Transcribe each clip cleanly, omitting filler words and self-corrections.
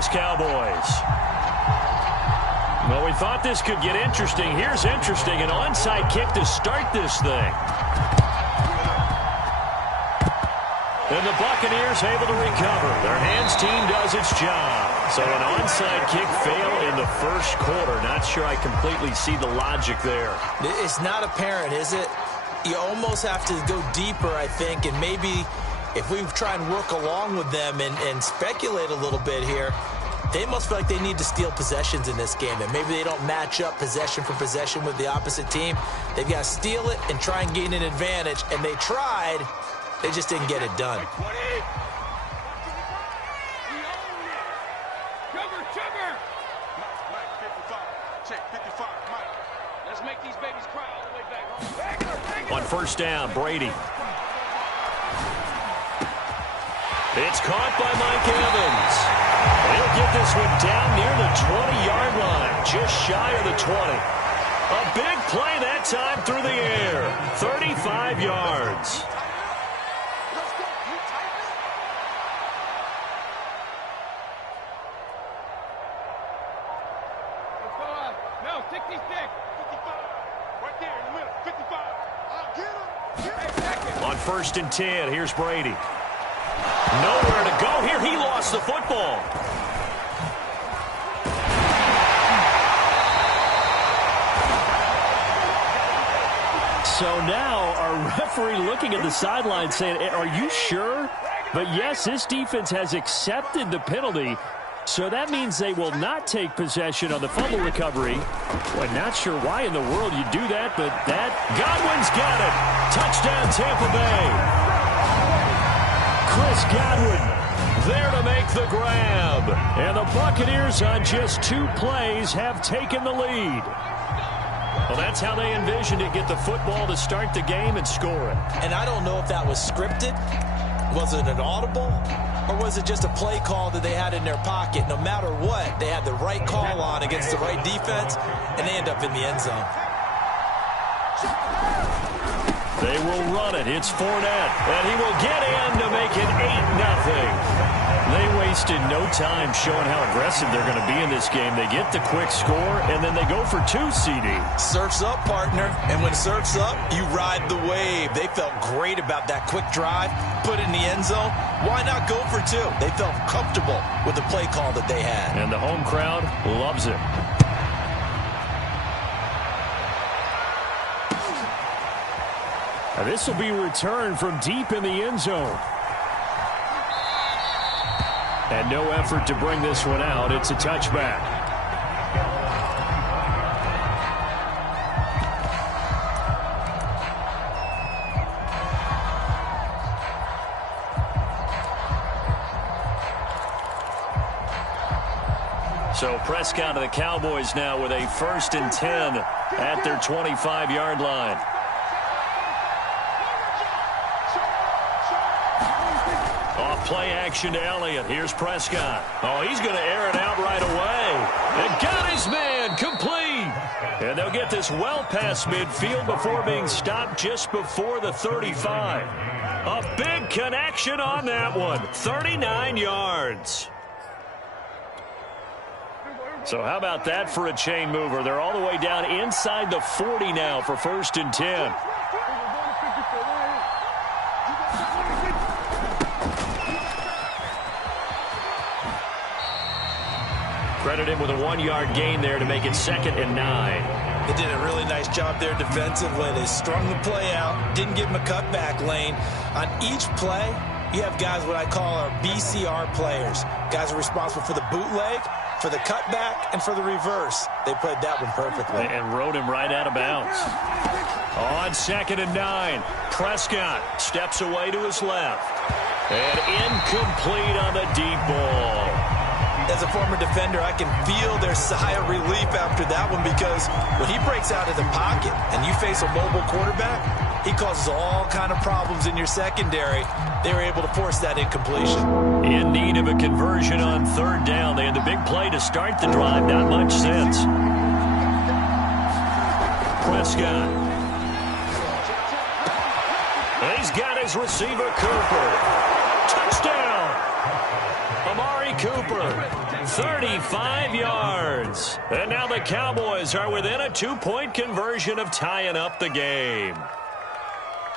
Dallas Cowboys. Well, we thought this could get interesting. Here's interesting. An onside kick to start this thing. And the Buccaneers able to recover. Their hands team does its job. So an onside kick fail in the first quarter. Not sure I completely see the logic there. It's not apparent, is it? You almost have to go deeper, I think, and maybe if we try and work along with them and speculate a little bit here, they must feel like they need to steal possessions in this game, and maybe they don't match up possession for possession with the opposite team. They've got to steal it and try and gain an advantage, and they tried. They just didn't get it done. On first down, Brady. It's caught by Mike Evans. He'll get this one down near the 20-yard line, just shy of the 20. A big play that time through the air, 35 yards. On first and 10, here's Brady. Nowhere to go here. He lost the football. So now our referee looking at the sideline saying, are you sure? But yes, this defense has accepted the penalty. So that means they will not take possession on the fumble recovery. Well, not sure why in the world you do that, but that Godwin's got it. Touchdown, Tampa Bay. Chris Godwin there to make the grab. And the Buccaneers on just 2 plays have taken the lead. Well, that's how they envisioned it, get the football to start the game and score it. And I don't know if that was scripted. Was it an audible? Or was it just a play call that they had in their pocket? No matter what, they had the right call on against the right defense, and they end up in the end zone. They will run it. It's Fournette, and he will get in to make it 8-0. They wasted no time showing how aggressive they're going to be in this game. They get the quick score, and then they go for 2, CD. Surf's up, partner. And when surf's up, you ride the wave. They felt great about that quick drive, put it in the end zone. Why not go for 2? They felt comfortable with the play call that they had. And the home crowd loves it. Now this will be returned from deep in the end zone. And no effort to bring this one out. It's a touchback. So Prescott of the Cowboys now with a 1st and 10 at their 25-yard line. Play action to Elliott. Here's Prescott. Oh, he's going to air it out right away. And got his man complete. And they'll get this well past midfield before being stopped just before the 35. A big connection on that one. 39 yards. So how about that for a chain mover? They're all the way down inside the 40 now for 1st and 10. Credit him with a 1-yard gain there to make it 2nd and 9. They did a really nice job there defensively. They strung the play out, didn't give him a cutback lane. On each play, you have guys what I call our BCR players. Guys are responsible for the bootleg, for the cutback, and for the reverse. They played that one perfectly. And rode him right out of bounds. On 2nd and 9, Prescott steps away to his left. And incomplete on the deep ball. As a former defender, I can feel their sigh of relief after that one, because when he breaks out of the pocket and you face a mobile quarterback, he causes all kind of problems in your secondary. They were able to force that incompletion. In need of a conversion on 3rd down. They had the big play to start the drive. Not much sense. Prescott. And he's got his receiver, Cooper. Touchdown. Amari Cooper, 35 yards. And now the Cowboys are within a 2-point conversion of tying up the game.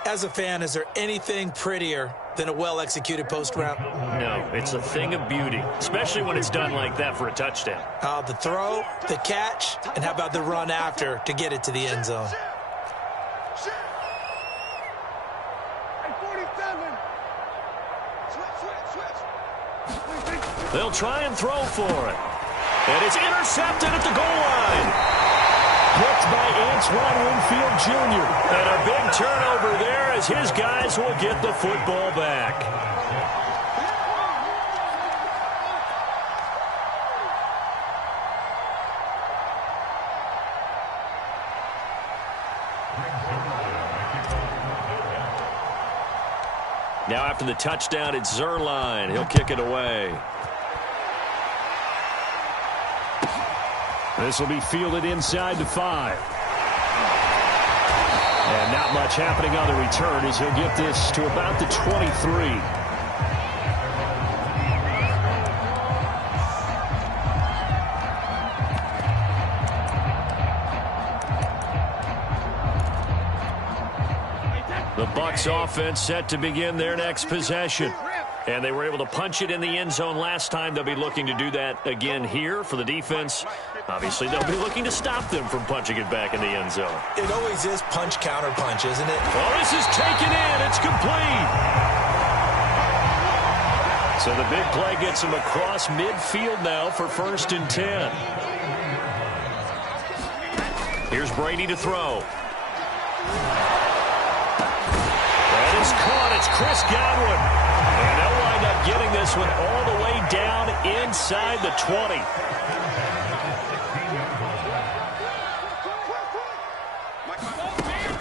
As a fan, is there anything prettier than a well-executed post route? No, it's a thing of beauty, especially when it's done like that for a touchdown. The throw, the catch, and how about the run after to get it to the end zone? They'll try and throw for it. And it's intercepted at the goal line. Picked by Antoine Winfield Jr. And a big turnover there as his guys will get the football back. Now after the touchdown, it's Zerline. He'll kick it away. This will be fielded inside the 5. And not much happening on the return as he'll get this to about the 23. The Bucs offense set to begin their next possession. And they were able to punch it in the end zone last time. They'll be looking to do that again here for the defense. Obviously, they'll be looking to stop them from punching it back in the end zone. It always is punch, counter punch, isn't it? Oh, this is taken in. It's complete. So the big play gets him across midfield now for 1st and 10. Here's Brady to throw. That is caught. It's Chris Godwin. And they'll wind up getting this one all the way down inside the 20.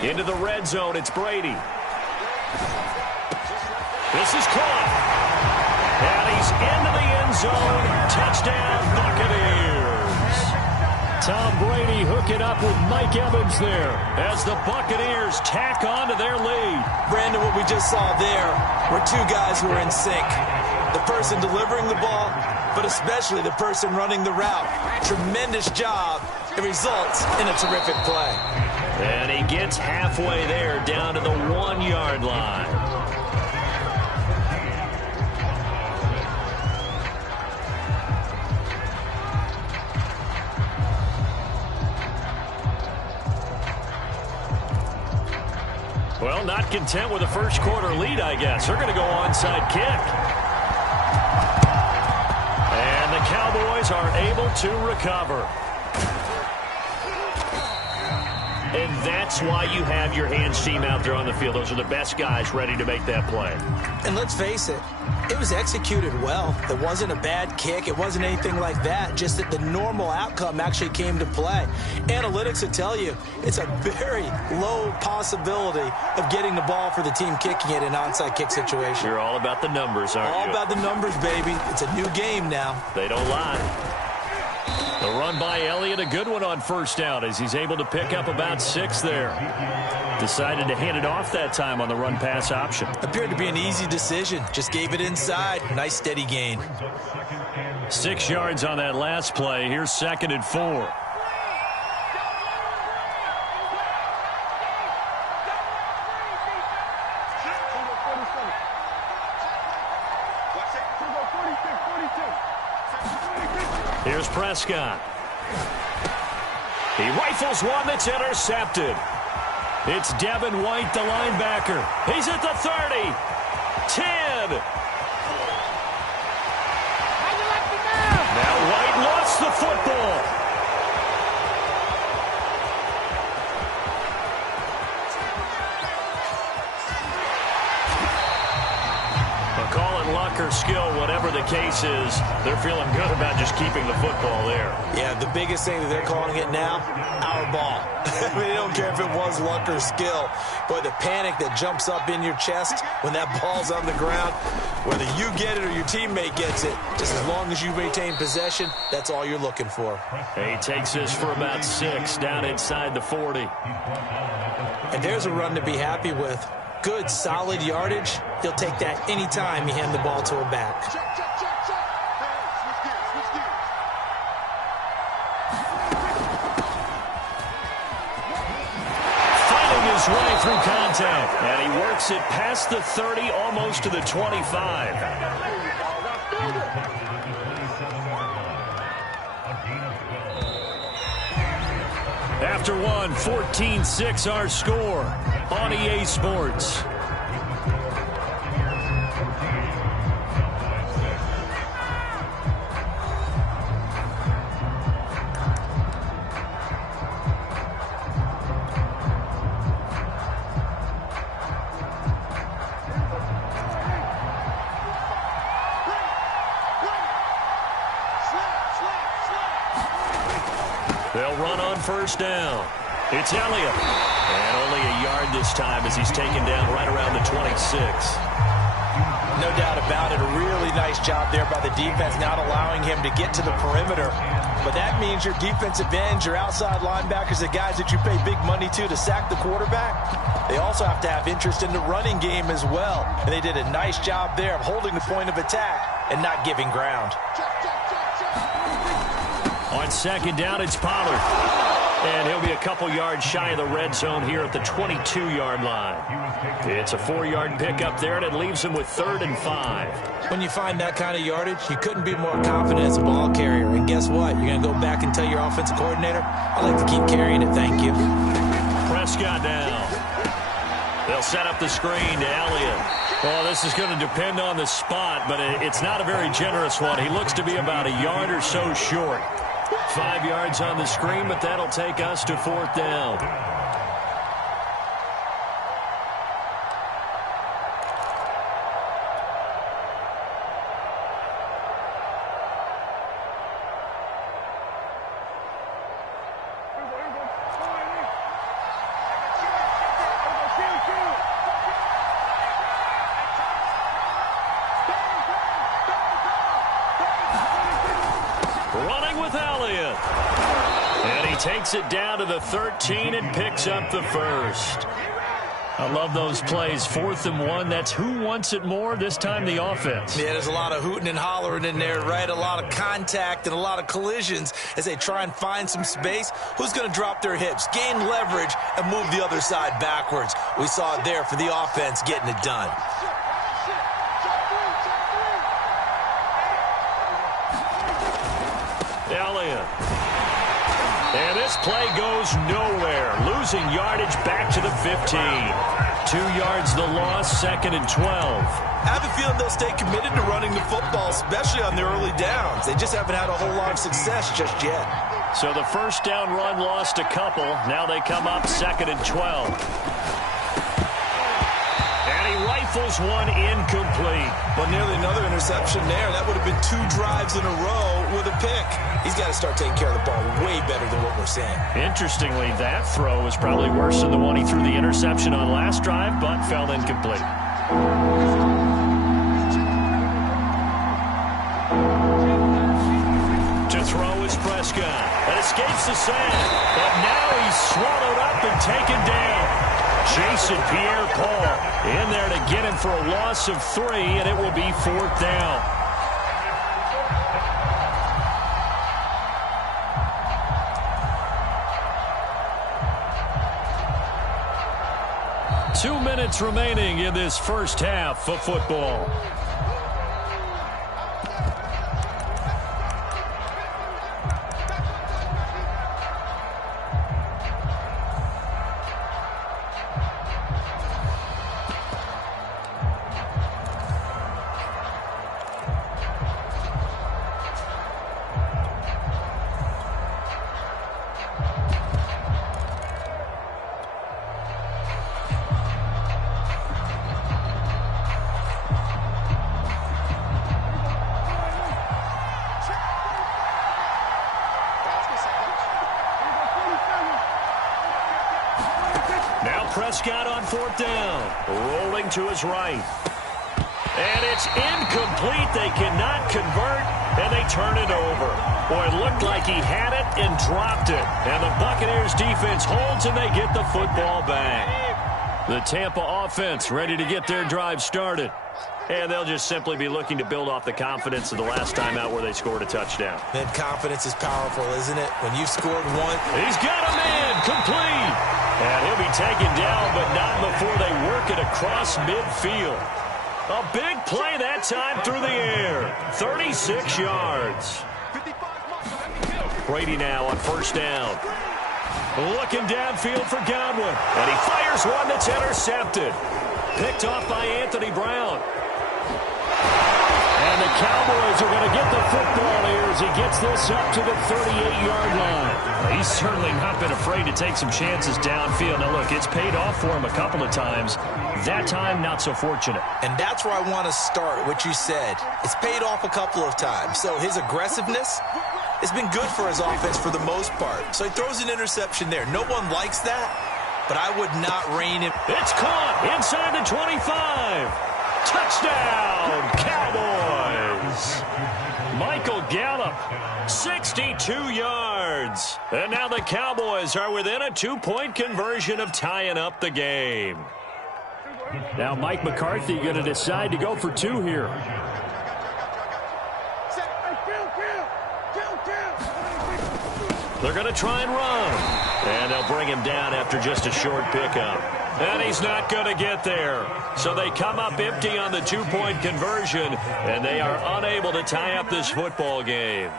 Into the red zone, it's Brady. This is caught. And he's into the end zone. Touchdown, Buccaneers. Tom Brady hooking up with Mike Evans there as the Buccaneers tack on to their lead. Brandon, what we just saw there were two guys who are in sync. The person delivering the ball, but especially the person running the route. Tremendous job. It results in a terrific play. And he gets halfway there down to the 1-yard line. Well, not content with a first quarter lead, I guess. They're going to go onside kick. And the Cowboys are able to recover. And that's why you have your hands team out there on the field. Those are the best guys ready to make that play. And let's face it, it was executed well. It wasn't a bad kick. It wasn't anything like that. Just that the normal outcome actually came to play. Analytics will tell you it's a very low possibility of getting the ball for the team kicking it in an onside kick situation. You're all about the numbers, aren't you? All about the numbers, baby. It's a new game now. They don't lie. The run by Elliott, a good one on first down as he's able to pick up about 6 there. Decided to hand it off that time on the run-pass option. Appeared to be an easy decision. Just gave it inside. Nice steady gain. 6 yards on that last play. Here's 2nd and 4. Here's Prescott. He rifles one that's intercepted. It's Devin White, the linebacker. He's at the 30. 10. Now White lost the football. Luck or skill, whatever the case is, they're feeling good about just keeping the football there. Yeah, the biggest thing that they're calling it now, our ball. I mean, they don't care if it was luck or skill. Boy, the panic that jumps up in your chest when that ball's on the ground, whether you get it or your teammate gets it, just as long as you maintain possession, that's all you're looking for. He takes this for about 6 down inside the 40. And there's a run to be happy with. Good, solid yardage. He'll take that anytime you hand the ball to a back. his way through contact. And he works it past the 30, almost to the 25. After one, 14-6 our score on EA Sports. They'll run on first down. It's Elliott. And only a yard this time as he's taken down right around the 26. No doubt about it. A really nice job there by the defense, not allowing him to get to the perimeter. But that means your defensive ends, your outside linebackers, the guys that you pay big money to sack the quarterback, they also have to have interest in the running game as well. And they did a nice job there of holding the point of attack and not giving ground. On second down, it's Pollard. And he'll be a couple yards shy of the red zone here at the 22-yard line. It's a 4-yard pickup there, and it leaves him with 3rd and 5. When you find that kind of yardage, you couldn't be more confident as a ball carrier. And guess what? You're going to go back and tell your offensive coordinator, I'd like to keep carrying it, thank you. Prescott now. They'll set up the screen to Elliott. Well, this is going to depend on the spot, but it's not a very generous one. He looks to be about a yard or so short. 5 yards on the screen, but that'll take us to 4th down. Running with Elliott. And he takes it down to the 13 and picks up the first. I love those plays. 4th and 1. That's who wants it more, this time the offense. Yeah, there's a lot of hooting and hollering in there, right? A lot of contact and a lot of collisions as they try and find some space. Who's going to drop their hips, gain leverage, and move the other side backwards? We saw it there for the offense getting it done. Elliott. And this play goes nowhere. Losing yardage back to the 15. 2 yards the loss, 2nd and 12. I have a feeling they'll stay committed to running the football, especially on their early downs. They just haven't had a whole lot of success just yet. So the first down run lost a couple. Now they come up 2nd and 12. And he rifles one incomplete. Well, nearly another interception there. That would have been 2 drives in a row with a pick. He's got to start taking care of the ball way better than what we're seeing. Interestingly, that throw was probably worse than the one he threw the interception on last drive, but fell incomplete. To throw is Prescott. That escapes the sack. But now he's swallowed up and taken down. Jason Pierre-Paul in there to get him for a loss of 3, and it will be 4th down. Two minutes remaining in this first half of football. Prescott on 4th down. Rolling to his right. And it's incomplete. They cannot convert, and they turn it over. Boy, it looked like he had it and dropped it. And the Buccaneers defense holds, and they get the football back. The Tampa offense ready to get their drive started. And they'll just simply be looking to build off the confidence of the last time out where they scored a touchdown. And confidence is powerful, isn't it? When you've scored one. He's got a man, complete. And he'll be taken down, but not before they work it across midfield. A big play that time through the air. 36 yards. Brady now on first down. Looking downfield for Godwin. And he fires one that's intercepted. Picked off by Anthony Brown. And the Cowboys are going to get the football here as he gets this up to the 38-yard line. He's certainly not been afraid to take some chances downfield. Now, look, it's paid off for him a couple of times. That time, not so fortunate. And that's where I want to start, what you said. It's paid off a couple of times. So his aggressiveness has been good for his offense for the most part. So he throws an interception there. No one likes that, but I would not rein him. It's caught inside the 25. Touchdown, Cowboys. Michael Gallup, 62 yards. And now the Cowboys are within a 2-point conversion of tying up the game. Now Mike McCarthy going to decide to go for 2 here. They're going to try and run. And they'll bring him down after just a short pickup. And he's not going to get there. So they come up empty on the 2-point conversion, and they are unable to tie up this football game.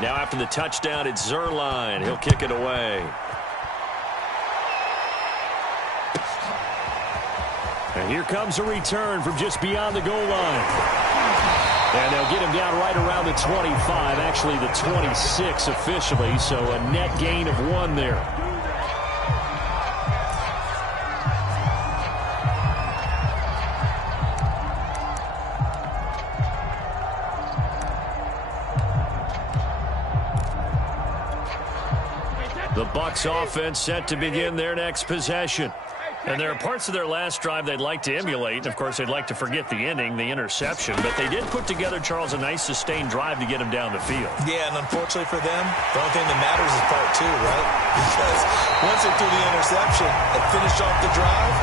Now after the touchdown, it's Zerline. He'll kick it away. And here comes a return from just beyond the goal line. And they'll get him down right around the 25, actually the 26 officially, so a net gain of 1 there. The Bucs offense set to begin their next possession. And there are parts of their last drive they'd like to emulate. And, of course, they'd like to forget the ending, the interception. But they did put together, Charles, a nice sustained drive to get him down the field. Yeah, and unfortunately for them, the only thing that matters is part 2, right? Because once they threw the interception and finished off the drive,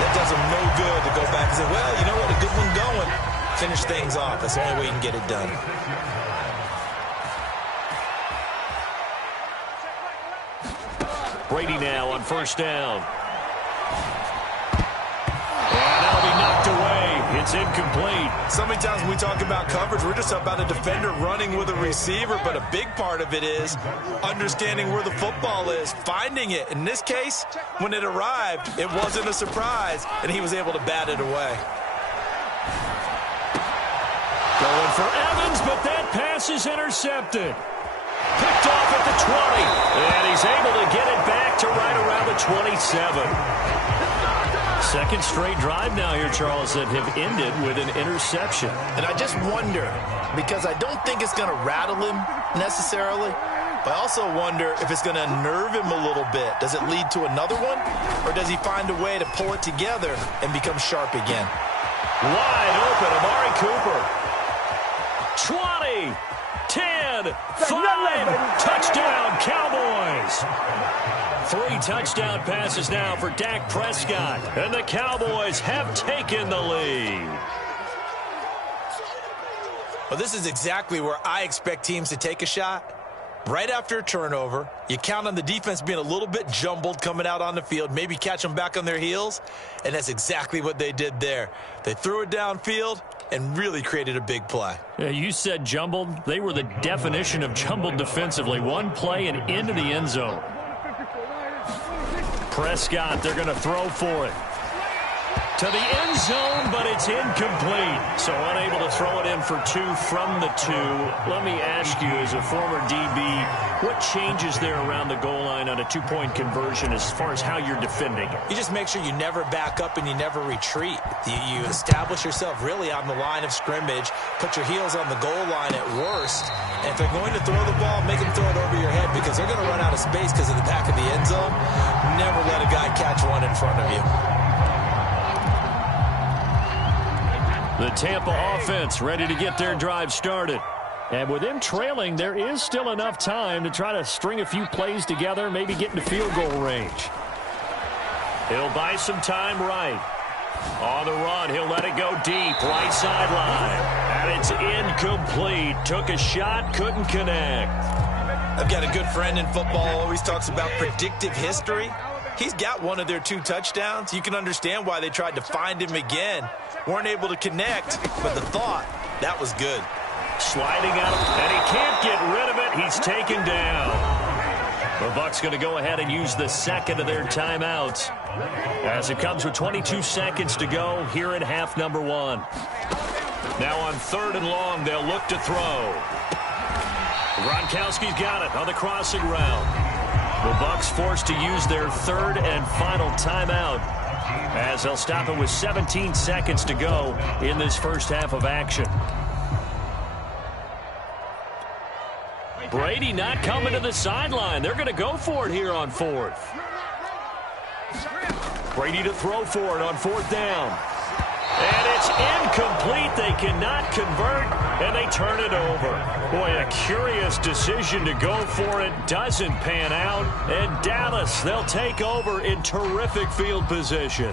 that does them no good to go back and say, well, you know what, a good one going. Finish things off. That's the only way you can get it done. Brady now on first down. Knocked away. It's incomplete. So many times when we talk about coverage, we're just about a defender running with a receiver, but a big part of it is understanding where the football is, finding it. In this case, when it arrived, it wasn't a surprise, and he was able to bat it away. Going for Evans, but that pass is intercepted. Picked off at the 20, and he's able to get it back to right around the 27. Second straight drive now here, Charles, that have ended with an interception. And I just wonder, because I don't think it's going to rattle him necessarily, but I also wonder if it's going to unnerve him a little bit. Does it lead to another one, or does he find a way to pull it together and become sharp again? Wide open, Amari Cooper. 20, 10, 5, touchdown, Cowboys. 3 touchdown passes now for Dak Prescott. And the Cowboys have taken the lead. Well, this is exactly where I expect teams to take a shot. Right after a turnover, you count on the defense being a little bit jumbled coming out on the field, maybe catch them back on their heels, and that's exactly what they did there. They threw it downfield and really created a big play. Yeah, you said jumbled. They were the definition of jumbled defensively. One play and into the end zone. Prescott, they're going to throw for it. To the end zone, but it's incomplete. So unable to throw it in for 2 from the 2. Let me ask you, as a former DB, what changes there around the goal line on a 2-point conversion as far as how you're defending it? You just make sure you never back up and you never retreat. You establish yourself really on the line of scrimmage, put your heels on the goal line at worst, and if they're going to throw the ball, make them throw it over your head because they're going to run out of space because of the back of the end zone. Never let a guy catch one in front of you. The Tampa offense ready to get their drive started. And with them trailing, there is still enough time to try to string a few plays together, maybe get into field goal range. He'll buy some time right. On the run, he'll let it go deep, right sideline. And it's incomplete. Took a shot, couldn't connect. I've got a good friend in football, always talks about predictive history. He's got one of their 2 touchdowns. You can understand why they tried to find him again. Weren't able to connect, but the thought, that was good. Sliding out, and he can't get rid of it. He's taken down. The Bucs going to go ahead and use the second of their timeouts as it comes with 22 seconds to go here in half number 1. Now on 3rd and long, they'll look to throw. Gronkowski's got it on the crossing route. The Bucs forced to use their 3rd and final timeout as they'll stop it with 17 seconds to go in this first half of action. Brady not coming to the sideline. They're going to go for it here on 4th. Brady to throw for it on 4th down. And it's incomplete. They cannot convert, and they turn it over. Boy, a curious decision to go for it. Doesn't pan out. And Dallas, they'll take over in terrific field position.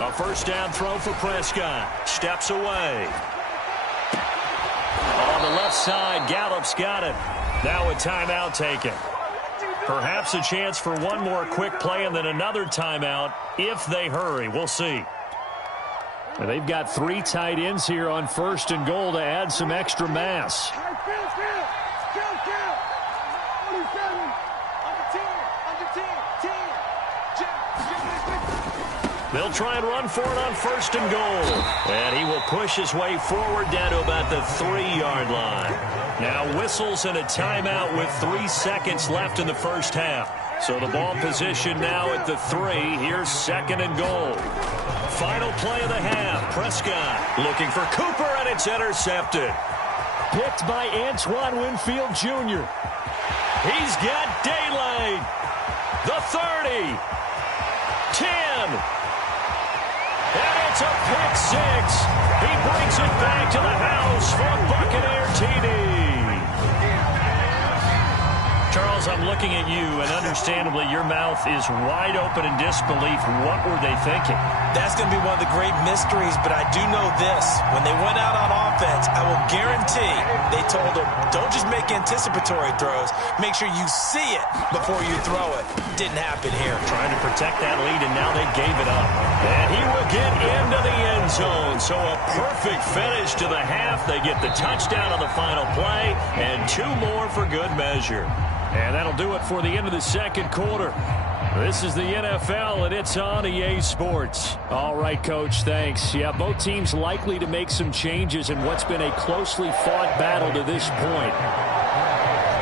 A first down throw for Prescott. Steps away. On the left side, Gallup's got it. Now a timeout taken. Perhaps a chance for one more quick play and then another timeout if they hurry. We'll see. And they've got 3 tight ends here on 1st and goal to add some extra mass. They'll try and run for it on 1st and goal. And he will push his way forward down to about the 3-yard line. Now whistles and a timeout with 3 seconds left in the first half. So the ball position now at the 3. Here's 2nd and goal. Final play of the half. Prescott looking for Cooper, and it's intercepted. Picked by Antoine Winfield Jr. He's got daylight. The 30. 10. And it's a pick 6. He brings it back to the house for a Buccaneer TD. Charles, I'm looking at you, and understandably your mouth is wide open in disbelief. What were they thinking? That's going to be one of the great mysteries, but I do know this. When they went out on offense, I will guarantee they told him, don't just make anticipatory throws. Make sure you see it before you throw it. Didn't happen here. Trying to protect that lead, and now they gave it up. And he will get into the end zone. So a perfect finish to the half. They get the touchdown on the final play, and 2 more for good measure. And that'll do it for the end of the second quarter. This is the NFL, and it's on EA Sports. All right, Coach, thanks. Yeah, both teams likely to make some changes in what's been a closely fought battle to this point.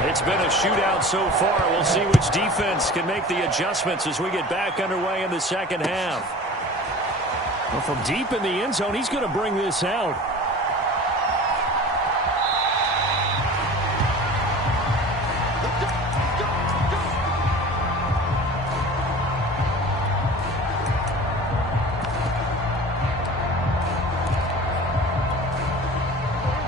It's been a shootout so far. We'll see which defense can make the adjustments as we get back underway in the second half. Well, from deep in the end zone, he's going to bring this out.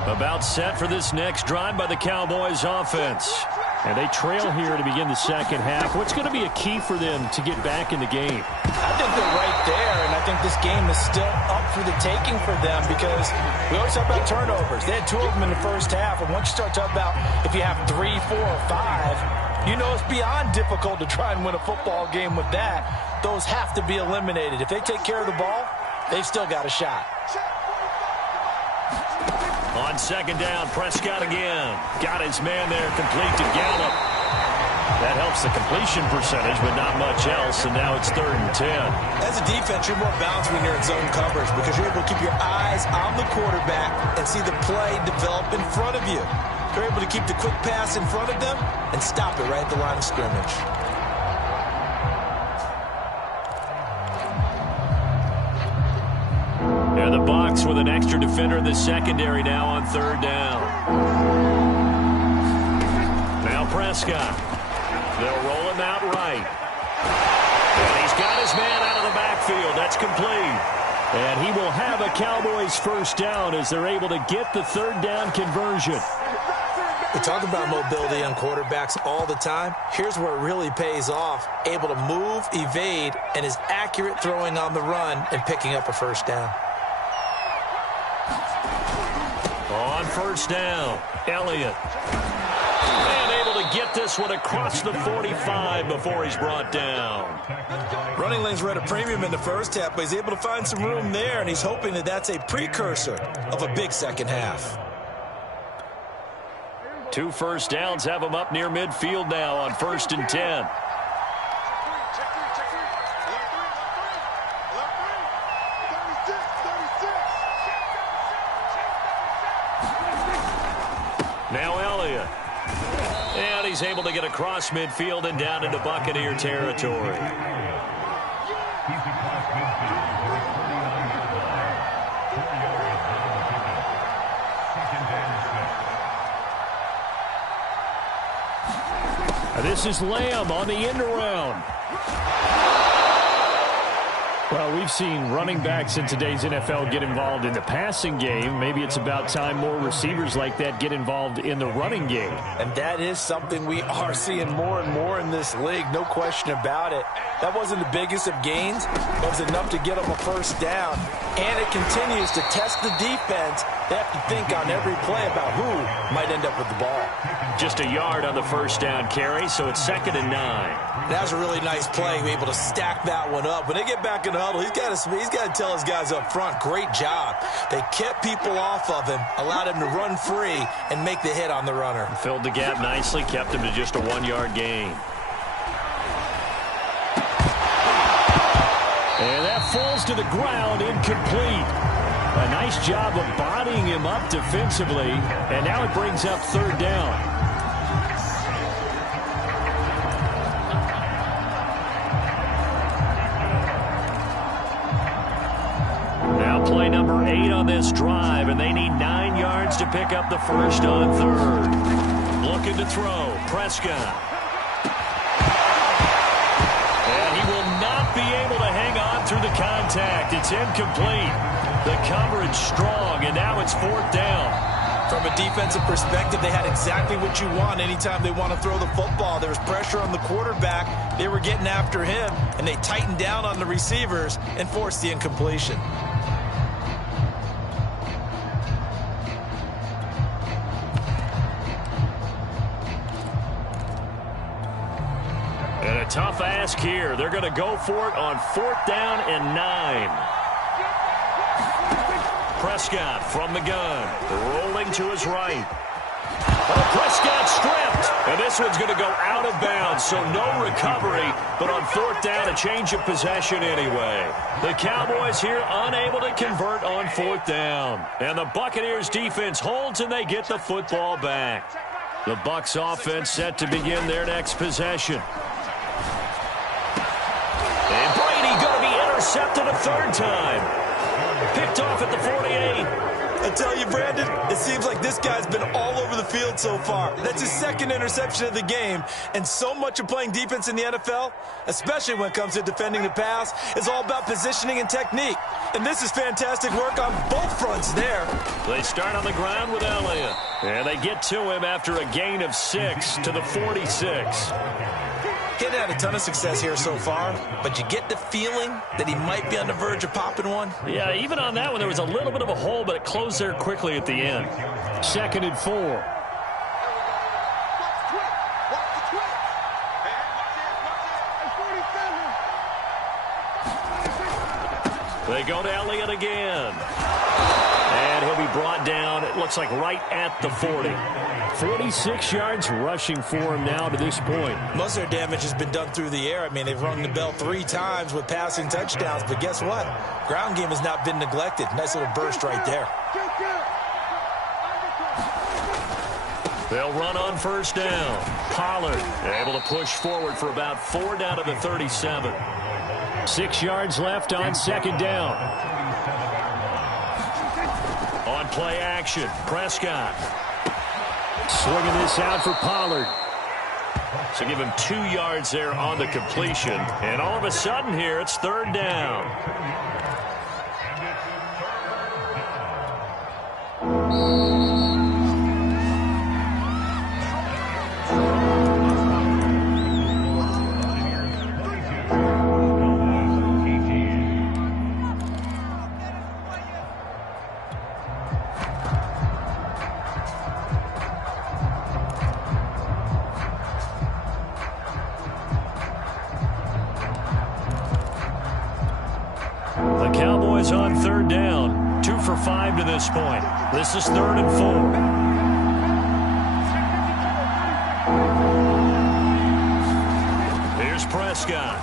About set for this next drive by the Cowboys offense. And they trail here to begin the second half. What's going to be a key for them to get back in the game? I think they're right there, and I think this game is still up for the taking for them because we always talk about turnovers. They had 2 of them in the first half, and once you start talking about if you have 3, 4, or 5, you know it's beyond difficult to try and win a football game with that. Those have to be eliminated. If they take care of the ball, they've still got a shot. On second down, Prescott again. Got his man there, complete to Gallup. That helps the completion percentage, but not much else, and now it's 3rd and 10. As a defense, you're more balanced when you're in zone coverage because you're able to keep your eyes on the quarterback and see the play develop in front of you. You're able to keep the quick pass in front of them and stop it right at the line of scrimmage. And the Bucs with an extra defender in the secondary now on 3rd down. Now Prescott. They'll roll him out right. And he's got his man out of the backfield. midfield. That's complete. And he will have a Cowboys first down as they're able to get the third down conversion. We talk about mobility on quarterbacks all the time. Here's where it really pays off. Able to move, evade, and is accurate throwing on the run and picking up a first down. On first down, Elliott. And able to get this one across the 45 before he's brought down. Running lanes were at a premium in the first half, but he's able to find some room there, and he's hoping that that's a precursor of a big second half. 2 first downs have him up near midfield now on 1st and 10. Now Elliott. And he's able to get across midfield and down into Buccaneer territory. This is Lamb on the end around. Well, we've seen running backs in today's NFL get involved in the passing game. Maybe it's about time more receivers like that get involved in the running game. And that is something we are seeing more and more in this league, no question about it. That wasn't the biggest of gains, but it was enough to get them a first down. And it continues to test the defense. They have to think on every play about who might end up with the ball. Just a yard on the first down carry, so it's 2nd and 9. That was a really nice play, able to stack that one up. When they get back in the huddle, he's got to tell his guys up front, great job. They kept people off of him, allowed him to run free, and make the hit on the runner. Filled the gap nicely, kept him to just a 1-yard gain. And that falls to the ground, incomplete. A nice job of bodying him up defensively, and now it brings up 3rd down. Now play number 8 on this drive, and they need 9 yards to pick up the first on 3rd. Looking to throw, Prescott. And he will not be able to hang on through the contact. It's incomplete. The coverage strong, and now it's 4th down. From a defensive perspective, they had exactly what you want anytime they want to throw the football. There was pressure on the quarterback. They were getting after him, and they tightened down on the receivers and forced the incompletion. And a tough ask here. They're going to go for it on 4th down and 9. Prescott from the gun, rolling to his right. Oh, Prescott stripped, and this one's going to go out of bounds, so no recovery, but on 4th down, a change of possession anyway. The Cowboys here unable to convert on 4th down, and the Buccaneers defense holds, and they get the football back. The Bucs offense set to begin their next possession. And Brady going to be intercepted a 3rd time. Picked off at the 48. I tell you, Brandon, it seems like this guy's been all over the field so far. That's his 2nd interception of the game. And so much of playing defense in the NFL, especially when it comes to defending the pass, is all about positioning and technique. And this is fantastic work on both fronts there. They start on the ground with Elliott. And they get to him after a gain of 6 to the 46. He's had a ton of success here so far, but you get the feeling that he might be on the verge of popping one. Yeah, even on that one, there was a little bit of a hole, but it closed there quickly at the end. 2nd and 4. They go to Elliott again. And he'll be brought down, it looks like right at the 40. 46 yards rushing for him now to this point. Most of their damage has been done through the air. I mean, they've rung the bell 3 times with passing touchdowns, but guess what? Ground game has not been neglected. Nice little burst right there. They'll run on 1st down. Pollard able to push forward for about 4 down to the 37. 6 yards left on 2nd down. On play action, Prescott. Swinging this out for Pollard. So give him 2 yards there on the completion. And all of a sudden here, it's 3rd down. The Cowboys on 3rd down. 2 for 5 to this point. This is 3rd and 4. Here's Prescott.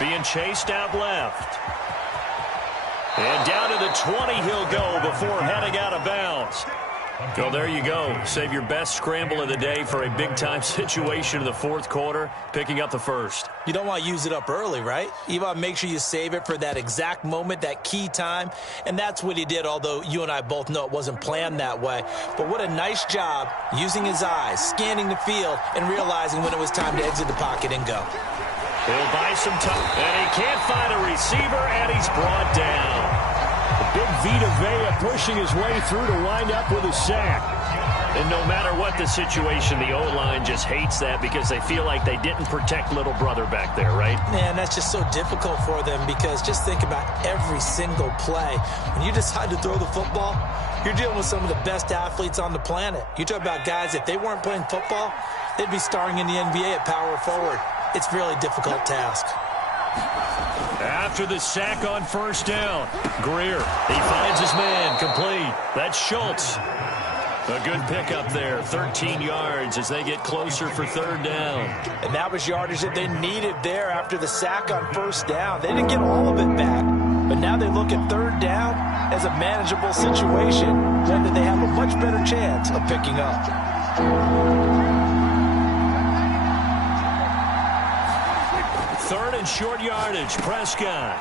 Being chased out left. And down to the 20 he'll go before heading out of bounds. Well, there you go. Save your best scramble of the day for a big-time situation in the 4th quarter, picking up the 1st. You don't want to use it up early, right? You want to make sure you save it for that exact moment, that key time, and that's what he did, although you and I both know it wasn't planned that way. But what a nice job using his eyes, scanning the field, and realizing when it was time to exit the pocket and go. He'll buy some time, and he can't find a receiver, and he's brought down. Big Vita Vea pushing his way through to wind up with a sack. And no matter what the situation, the O-line just hates that because they feel like they didn't protect little brother back there, right? Man, that's just so difficult for them because just think about every single play. When you decide to throw the football, you're dealing with some of the best athletes on the planet. You talk about guys, if they weren't playing football, they'd be starring in the NBA at power forward. It's a really difficult task. After the sack on 1st down, Greer, he finds his man, complete. That's Schultz. A good pickup there, 13 yards as they get closer for 3rd down. And that was yardage that they needed there after the sack on 1st down. They didn't get all of it back, but now they look at 3rd down as a manageable situation, one that they have a much better chance of picking up. 3rd and short yardage, Prescott.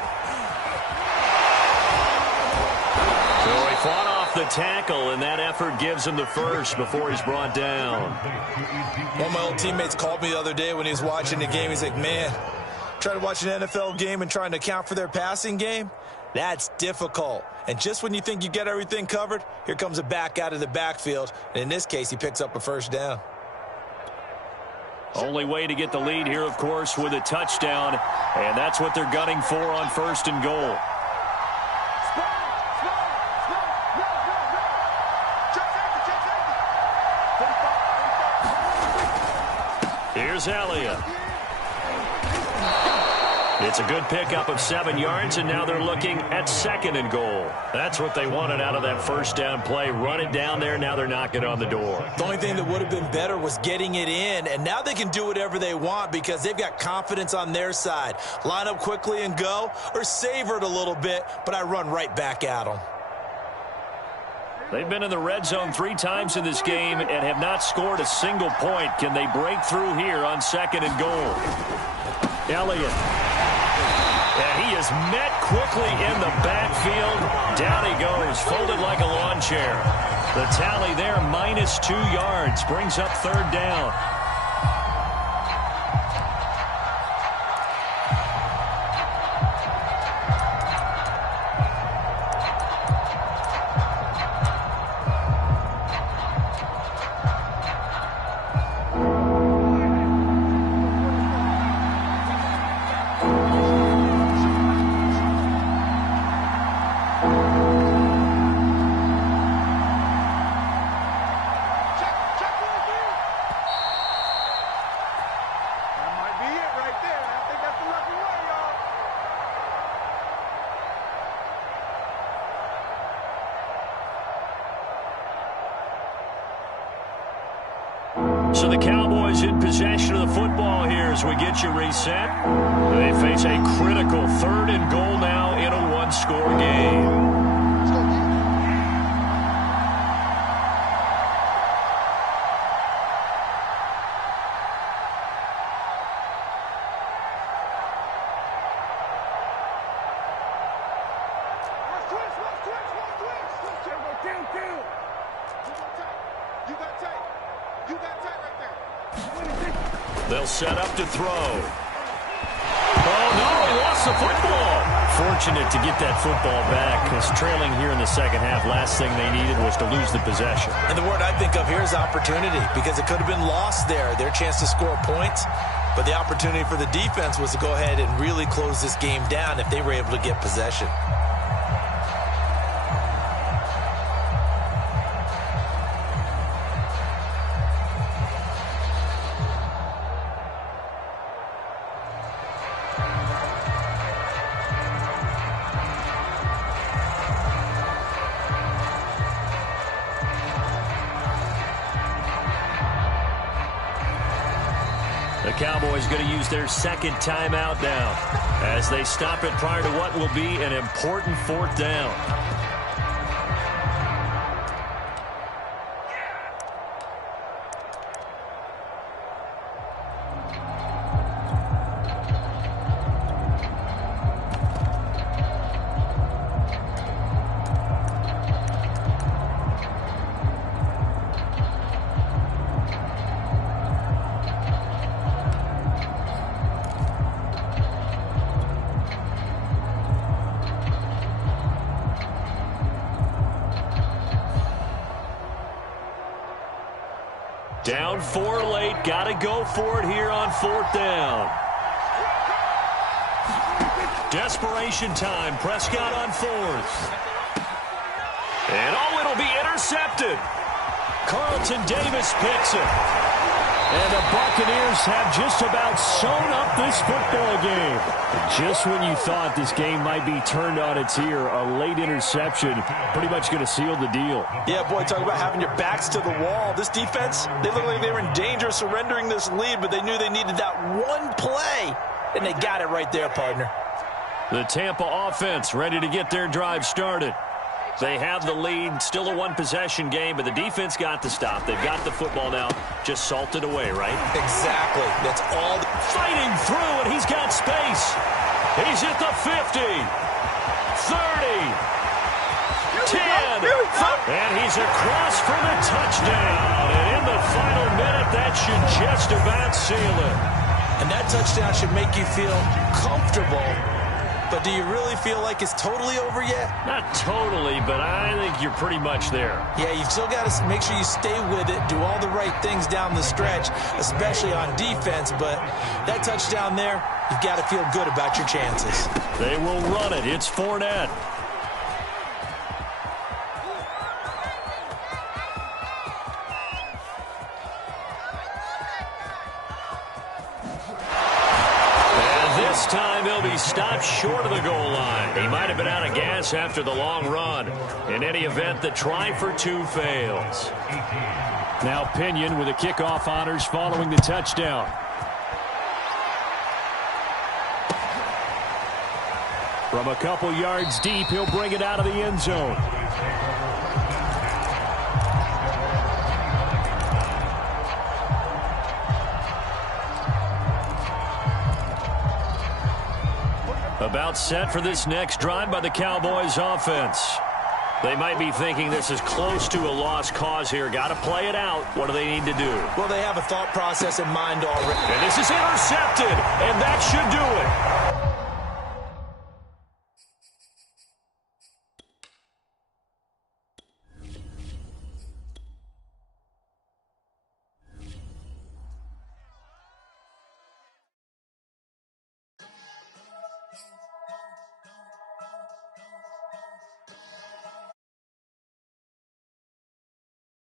So he fought off the tackle, and that effort gives him the 1st before he's brought down. One of my old teammates called me the other day when he was watching the game. He's like, man, trying to watch an NFL game and trying to account for their passing game, that's difficult. And just when you think you get everything covered, here comes a back out of the backfield. And in this case, he picks up a 1st down. Only way to get the lead here, of course, with a touchdown. And that's what they're gunning for on 1st and goal. Here's Elliott. It's a good pickup of 7 yards, and now they're looking at 2nd and goal. That's what they wanted out of that 1st down play. Run it down there. Now they're knocking on the door. The only thing that would have been better was getting it in, and now they can do whatever they want because they've got confidence on their side. Line up quickly and go, or savor it a little bit, but I run right back at them. They've been in the red zone 3 times in this game and have not scored a single point. Can they break through here on 2nd and goal? Elliott. And he is met quickly in the backfield. Down he goes, folded like a lawn chair. The tally there, -2 yards, brings up 3rd down. So the Cowboys in possession of the football here as we get you reset. They face a critical 3rd and goal now in a 1-score game. They'll set up to throw. Oh, no, he lost the football. Fortunate to get that football back, because trailing here in the second half, last thing they needed was to lose the possession. And the word I think of here is opportunity, because it could have been lost there, their chance to score points. But the opportunity for the defense was to go ahead and really close this game down if they were able to get possession. The Cowboys going to use their second timeout now as they stop it prior to what will be an important fourth down. Down 4 late, got to go for it here on fourth down. Desperation time, Prescott on fourth. And it'll be intercepted. Carlton Davis picks it. And the Buccaneers have just about sewn up this football game. Just when you thought this game might be turned on its ear, a late interception pretty much going to seal the deal. Yeah, boy, talk about having your backs to the wall. This defense, they look like they were in danger of surrendering this lead, but they knew they needed that one play, and they got it right there, partner. The Tampa offense ready to get their drive started. They have the lead, still a one-possession game, but the defense got the stop. They've got the football now, just salted away, right? Exactly. That's all. Fighting through, and he's got space. He's at the 50, 30, 10, and he's across for the touchdown. And in the final minute, that should just about seal it. And that touchdown should make you feel comfortable. But do you really feel like it's totally over yet? Not totally, but I think you're pretty much there. Yeah, you've still got to make sure you stay with it, do all the right things down the stretch, especially on defense. But that touchdown there, you've got to feel good about your chances. They will run it. It's Fournette. This time he'll be stopped short of the goal line. He might have been out of gas after the long run. In any event, the try for two fails. Now Pinion with the kickoff honors following the touchdown. From a couple yards deep, he'll bring it out of the end zone. About set for this next drive by the Cowboys offense. They might be thinking this is close to a lost cause here. Got to play it out. What do they need to do? Well, they have a thought process in mind already. And this is intercepted, and that should do it.